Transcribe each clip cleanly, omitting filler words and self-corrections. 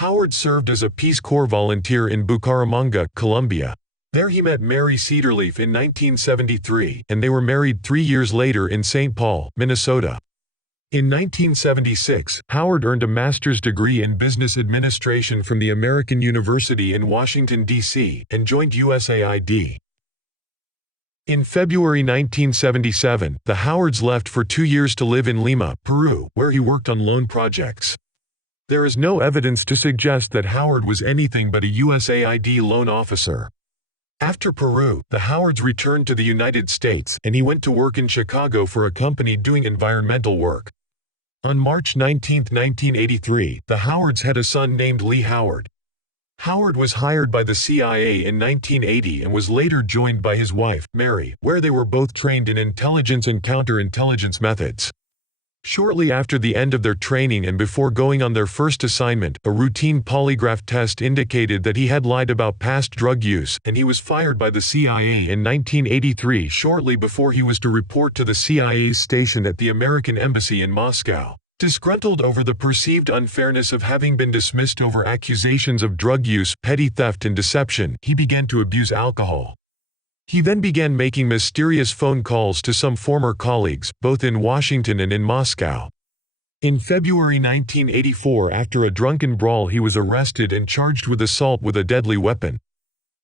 Howard served as a Peace Corps volunteer in Bucaramanga, Colombia. There he met Mary Cedarleaf in 1973, and they were married 3 years later in St. Paul, Minnesota. In 1976, Howard earned a master's degree in business administration from the American University in Washington, D.C., and joined USAID. In February 1977, the Howards left for 2 years to live in Lima, Peru, where he worked on loan projects. There is no evidence to suggest that Howard was anything but a USAID loan officer. After Peru, the Howards returned to the United States, and he went to work in Chicago for a company doing environmental work. On March 19, 1983, the Howards had a son named Lee Howard. Howard was hired by the CIA in 1980 and was later joined by his wife, Mary, where they were both trained in intelligence and counterintelligence methods. Shortly after the end of their training and before going on their first assignment, a routine polygraph test indicated that he had lied about past drug use, and he was fired by the CIA in 1983 shortly before he was to report to the CIA's station at the American Embassy in Moscow. Disgruntled over the perceived unfairness of having been dismissed over accusations of drug use, petty theft and deception, he began to abuse alcohol. He then began making mysterious phone calls to some former colleagues, both in Washington and in Moscow. In February 1984, after a drunken brawl, he was arrested and charged with assault with a deadly weapon.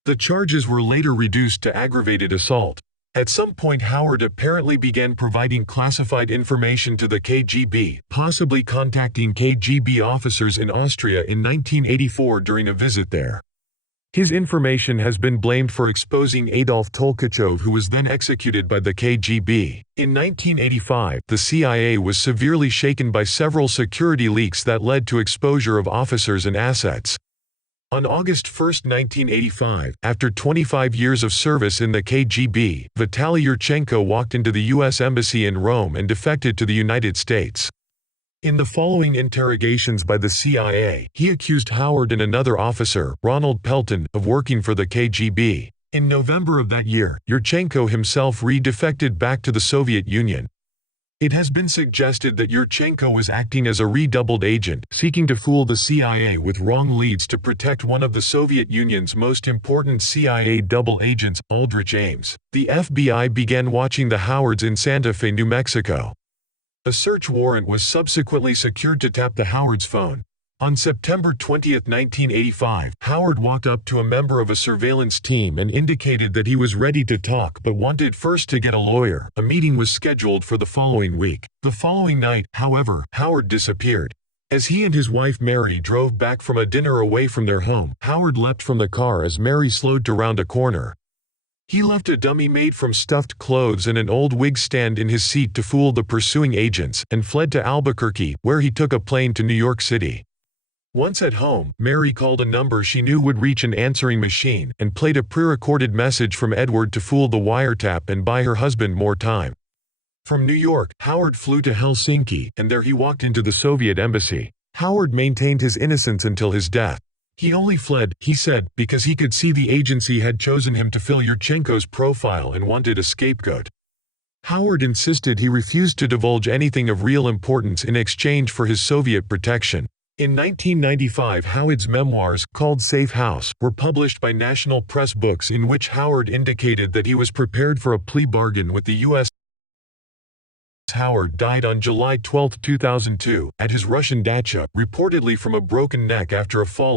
The charges were later reduced to aggravated assault. At some point, Howard apparently began providing classified information to the KGB, possibly contacting KGB officers in Austria in 1984 during a visit there. His information has been blamed for exposing Adolf Tolkachev, who was then executed by the KGB. In 1985, the CIA was severely shaken by several security leaks that led to exposure of officers and assets. On August 1, 1985, after 25 years of service in the KGB, Vitaly Yurchenko walked into the U.S. Embassy in Rome and defected to the United States. In the following interrogations by the CIA, he accused Howard and another officer, Ronald Pelton, of working for the KGB. In November of that year, Yurchenko himself redefected back to the Soviet Union. It has been suggested that Yurchenko was acting as a redoubled agent, seeking to fool the CIA with wrong leads to protect one of the Soviet Union's most important CIA double agents, Aldrich Ames. The FBI began watching the Howards in Santa Fe, New Mexico. A search warrant was subsequently secured to tap the Howards' phone. On September 20, 1985, Howard walked up to a member of a surveillance team and indicated that he was ready to talk but wanted first to get a lawyer. A meeting was scheduled for the following week. The following night, however, Howard disappeared. As he and his wife Mary drove back from a dinner away from their home, Howard leapt from the car as Mary slowed to round a corner. He left a dummy made from stuffed clothes and an old wig stand in his seat to fool the pursuing agents, and fled to Albuquerque, where he took a plane to New York City. Once at home, Mary called a number she knew would reach an answering machine, and played a pre-recorded message from Edward to fool the wiretap and buy her husband more time. From New York, Howard flew to Helsinki, and there he walked into the Soviet embassy. Howard maintained his innocence until his death. He only fled, he said, because he could see the agency had chosen him to fill Yurchenko's profile and wanted a scapegoat. Howard insisted he refused to divulge anything of real importance in exchange for his Soviet protection. In 1995, Howard's memoirs, called Safe House, were published by National Press Books, in which Howard indicated that he was prepared for a plea bargain with the U.S. Howard died on July 12, 2002, at his Russian dacha, reportedly from a broken neck after a fall